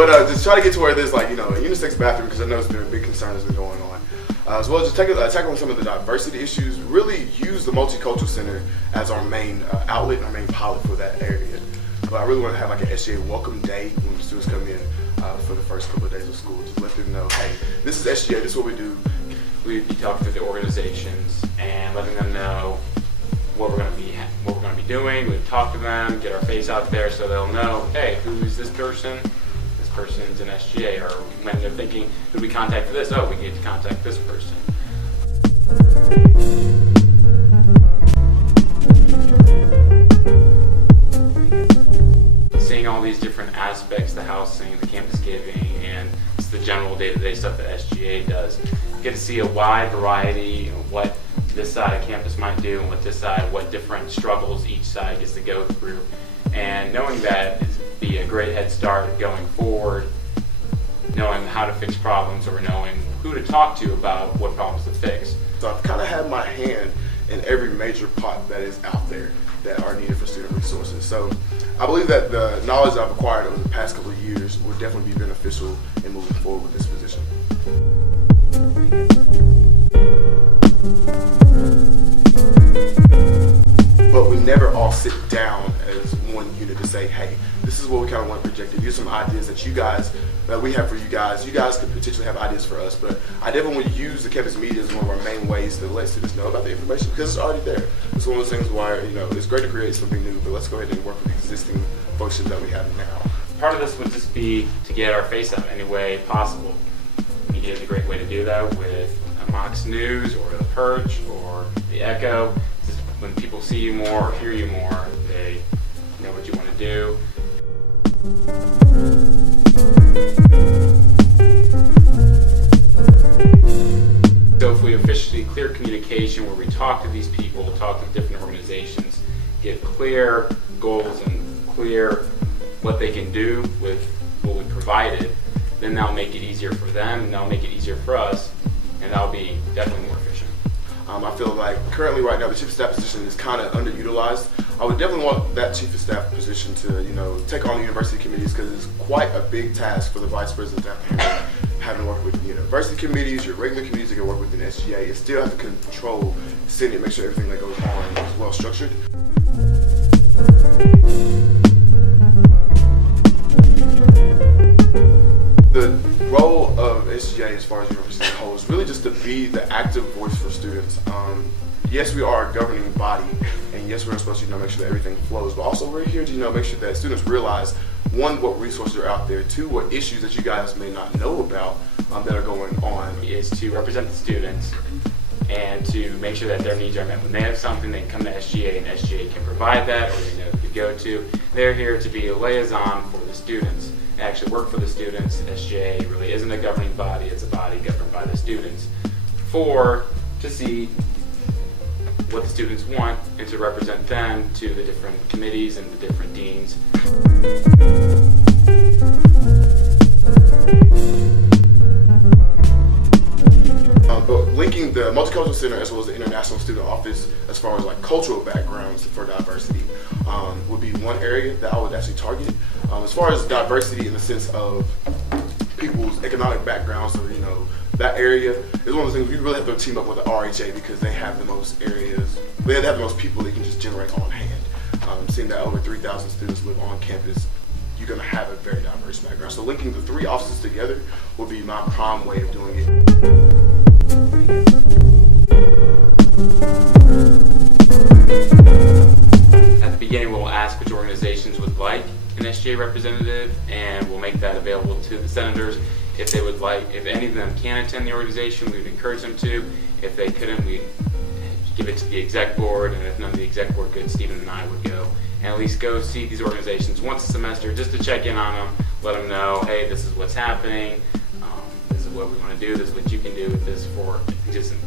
But just try to get to where there's like, a unisex bathroom, because I know it's been a big concern that's been going on. As well as just tackling some of the diversity issues, really use the Multicultural Center as our main outlet and our main pilot for that area. But I really want to have like an SGA welcome day when the students come in for the first couple of days of school. Just let them know, hey, this is SGA, this is what we do. We'd be talking to the organizations and letting them know what we're going to be doing. We'd talk to them, get our face out there so they'll know, hey, who's this person? This person's an SGA. Or when they're thinking, who do we contact for this? Oh, we need to contact this person. Seeing all these different aspects, the housing, the campus giving, and just the general day-to-day stuff that SGA does. You get to see a wide variety of what this side of campus might do and what different struggles each side gets to go through. And knowing that is be a great head start going forward, knowing how to fix problems or knowing who to talk to about what problems to fix. So I've kind of had my hand in every major pot that is out there that are needed for student resources. So I believe that the knowledge I've acquired over the past couple of years will definitely be beneficial in moving forward with this position. But we never all sit down as one unit to say, hey, this is what we kind of want projected. These are some ideas that we have for you guys. You guys could potentially have ideas for us, but I definitely want to use the campus media as one of our main ways to let students know about the information, because it's already there. It's one of those things where, it's great to create something new, but let's go ahead and work with the existing functions that we have now. Part of this would just be to get our face out any way possible. Media is a great way to do that with Mocs News or the Perch or the Echo. Just when people see you more or hear you more, they know what you want to do. So if we officially clear communication where we talk to these people, talk to different organizations, give clear goals and clear what they can do with what we provided, then that'll make it easier for them and that'll make it easier for us, and that'll be definitely more efficient. I feel like currently right now the chief of staff position is kind of underutilized. I would definitely want that chief of staff position to take on the university committees, because it's quite a big task for the vice president to have having to work with university committees, your regular committees that can work with an SGA. You still have to control the Senate, make sure everything that goes on is well structured. The role of SGA as far as university as a whole is really just to be the active voice for students. Yes, we are a governing body, and yes, we're supposed to make sure that everything flows, but also we're here to make sure that students realize, one, what resources are out there, two, what issues that you guys may not know about that are going on. Is to represent the students and to make sure that their needs are met. When they have something, they can come to SGA and SGA can provide that, or they know who to go to. They're here to be a liaison for the students, actually work for the students. SGA really isn't a governing body, it's a body governed by the students to see what the students want and to represent them to the different committees and the different deans. But linking the Multicultural Center as well as the International Student Office as far as like cultural backgrounds for diversity would be one area that I would actually target. As far as diversity in the sense of people's economic backgrounds, or that area is one of the things we really have to team up with the RHA, because they have the most areas, they have the most people they can just generate on hand. Seeing that over 3,000 students live on campus, you're going to have a very diverse background. So linking the three offices together would be my prime way of doing it. At the beginning, we'll ask which organizations would like an SGA representative, and we'll make that available to the senators. If they would like, if any of them can attend the organization, we would encourage them to. If they couldn't, we'd give it to the exec board, and if none of the exec board could, Stephen and I would go and at least go see these organizations once a semester just to check in on them, let them know, hey, this is what's happening, this is what we want to do, this is what you can do with this for existing.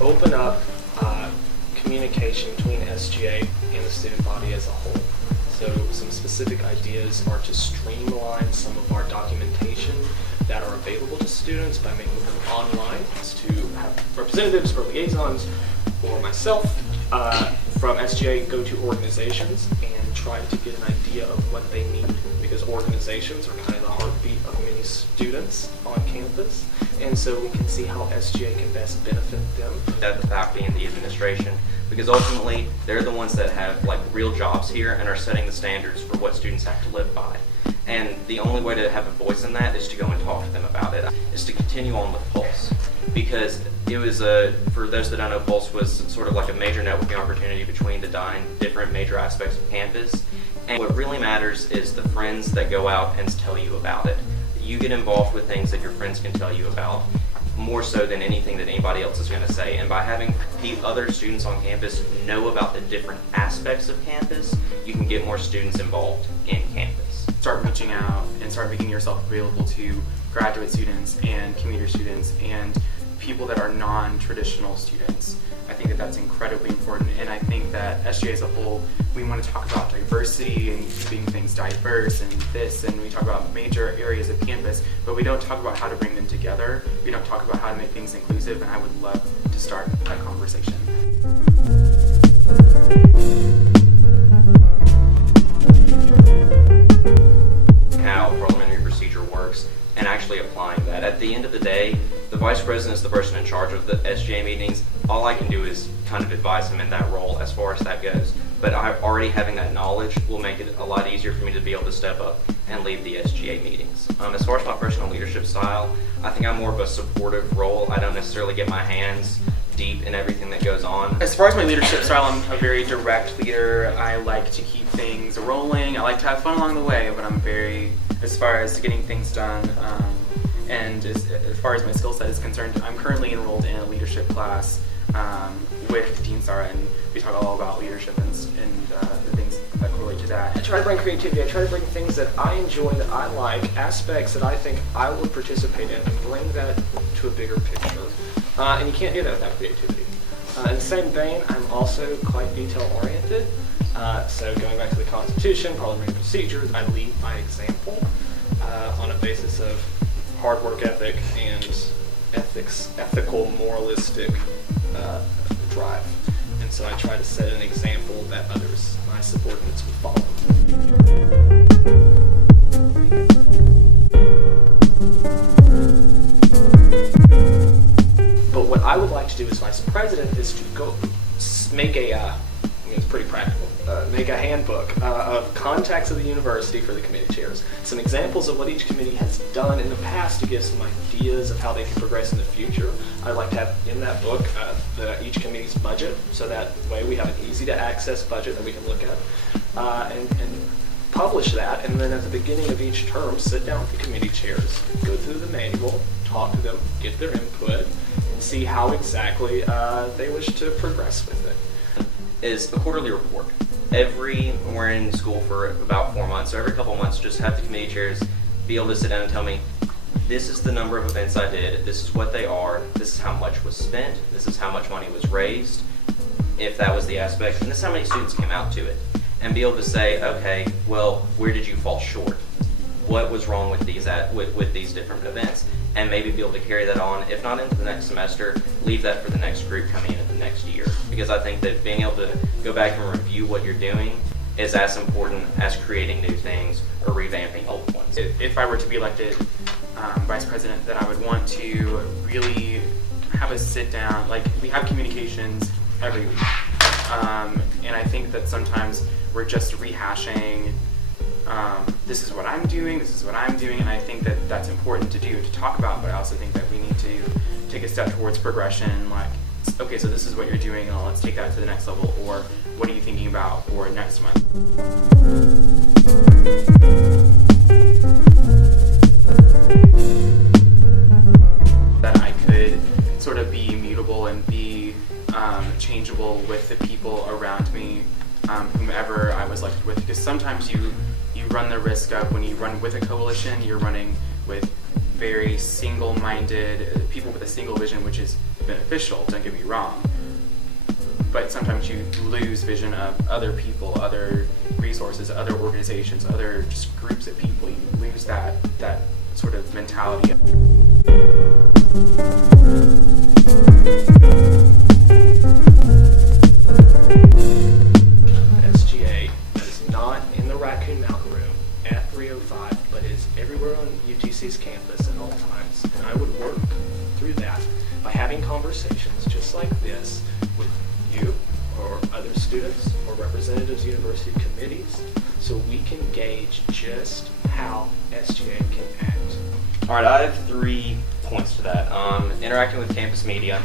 Open up communication between SGA and the student body as a whole. So some specific ideas are to streamline some of our documentation that are available to students by making them online, to have representatives or liaisons for myself, from SGA, go to organizations and try to get an idea of what they need, because organizations are kind of the heartbeat of many students on campus, and so we can see how SGA can best benefit them. The faculty and the administration, because ultimately they're the ones that have like real jobs here and are setting the standards for what students have to live by. And the only way to have a voice in that is to go and talk to them about it, is to continue on with Pulse. Because it was, for those that don't know, Pulse was sort of like a major networking opportunity between the different major aspects of campus. And what really matters is the friends that go out and tell you about it. You get involved with things that your friends can tell you about, more so than anything that anybody else is going to say. And by having the other students on campus know about the different aspects of campus, you can get more students involved in campus. Start reaching out and start making yourself available to graduate students and commuter students and people that are non-traditional students. I think that that's incredibly important, and I think that SGA as a whole, we want to talk about diversity and keeping things diverse and this, and we talk about major areas of campus, but we don't talk about how to bring them together. We don't talk about how to make things inclusive, and I would love to start that conversation. How parliamentary procedure works and actually applying that. At the end of the day, the vice president is the person in charge of the SGA meetings. All I can do is kind of advise him in that role as far as that goes. But already having that knowledge will make it a lot easier for me to be able to step up and lead the SGA meetings. As far as my personal leadership style, I think I'm more of a supportive role. I don't necessarily get my hands deep in everything that goes on. As far as my leadership style, I'm a very direct leader. I like to keep things rolling. I like to have fun along the way, but I'm very, as far as getting things done, and as far as my skill set is concerned, I'm currently enrolled in a leadership class with Dean Sara, and we talk all about leadership and the things that correlate to that. I try to bring creativity. I try to bring things that I enjoy, that I like, aspects that I think I would participate in, and bring that to a bigger picture. And you can't do that without creativity. In the same vein, I'm also quite detail-oriented. So going back to the Constitution, parliamentary procedures, I lead by example on a basis of hard work ethic and ethical, moralistic drive. And so I try to set an example that others, my subordinates, would follow. But what I would like to do as vice president is to go make it's pretty practical, make a handbook of contacts of the university for the committee chairs, some examples of what each committee has done in the past to give some ideas of how they can progress in the future. I'd like to have in that book each committee's budget, so that way we have an easy to access budget that we can look at, and publish that, and then at the beginning of each term sit down with the committee chairs, go through the manual, talk to them, get their input, and see how exactly they wish to progress with it. Is a quarterly report. We're in school for about 4 months, so every couple of months just have the committee chairs be able to sit down and tell me, this is the number of events I did, this is what they are, this is how much was spent, this is how much money was raised, if that was the aspect, and this is how many students came out to it. And be able to say, okay, well, where did you fall short? What was wrong with these with these different events? And maybe be able to carry that on, if not into the next semester, leave that for the next group coming in the next year. Because I think that being able to go back and review what you're doing is as important as creating new things or revamping old ones. If I were to be elected vice president, then I would want to really have a sit down, like we have communications every week. And I think that sometimes we're just rehashing, this is what I'm doing, this is what I'm doing, and I think that that's important to do, to talk about, but I also think that we need to take a step towards progression, like, okay, so this is what you're doing, and let's take that to the next level, or what are you thinking about for next month? That I could sort of be mutable and be changeable with the people around me, whomever I was elected with, because sometimes you run the risk of, when you run with a coalition, you're running with very single-minded people with a single vision, which is beneficial, don't get me wrong, but sometimes you lose vision of other people, other resources, other organizations, other just groups of people. You lose that sort of mentality. conversations just like this with you or other students or representatives of university committees so we can gauge just how SGA can act. All right, I have 3 points to that. Interacting with campus media,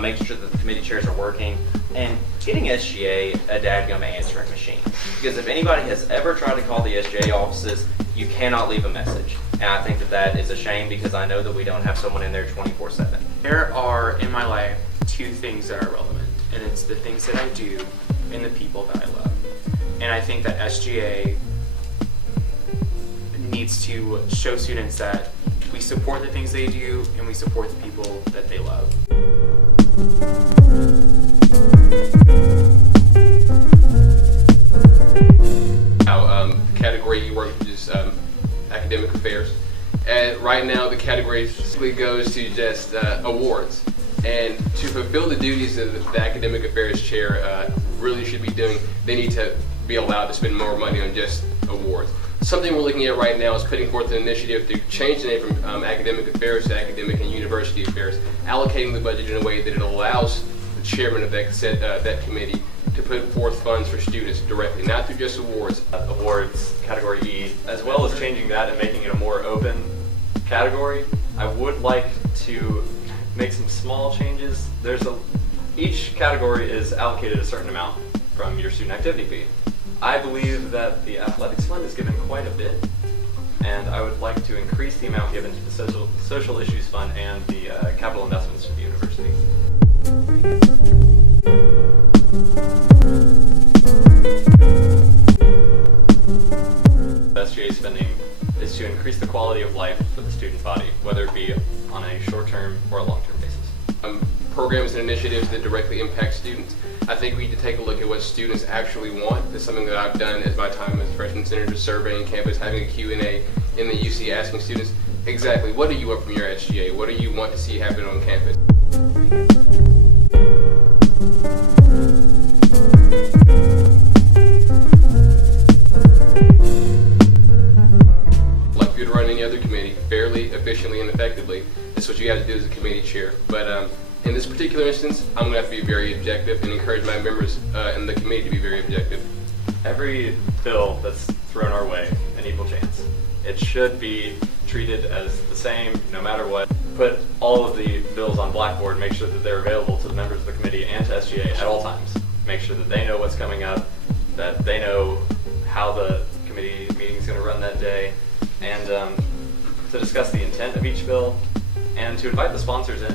making sure that the committee chairs are working, and getting SGA a dadgum answering machine. Because if anybody has ever tried to call the SGA offices, you cannot leave a message. And I think that that is a shame because I know that we don't have someone in there 24/7. There are, in my life, 2 things that are relevant, and it's the things that I do and the people that I love. And I think that SGA needs to show students that we support the things they do and we support the people that they love. Category you work with is academic affairs. And right now the category specifically goes to just awards. And to fulfill the duties that the academic affairs chair really should be doing, they need to be allowed to spend more money on just awards. Something we're looking at right now is putting forth an initiative to change the name from academic affairs to academic and university affairs, allocating the budget in a way that it allows the chairman of that committee to put forth funds for students directly, not through just awards. Awards category E, as well as changing that and making it a more open category. I would like to make some small changes. Each category is allocated a certain amount from your student activity fee. I believe that the athletics fund is given quite a bit, and I would like to increase the amount given to the social issues fund and the capital investments to the university. SGA spending is to increase the quality of life for the student body, whether it be on a short-term or a long-term basis. Programs and initiatives that directly impact students. I think we need to take a look at what students actually want. That's something that I've done at my time as freshman senator, surveying campus, having a Q&A in the UC, asking students exactly what do you want from your SGA? What do you want to see happen on campus? Like if you'd run any other committee, fairly, efficiently, and effectively, that's what you have to do as a committee chair. But in this particular instance, I'm going to have to be very objective and encourage my members in the committee to be very objective. Every bill that's thrown our way, an equal chance. It should be treated as the same no matter what. Put all of the bills on Blackboard, make sure that they're available to the members of the committee and to SGA at all times. Make sure that they know what's coming up, that they know how the committee meeting is going to run that day, and to discuss the intent of each bill, and to invite the sponsors in.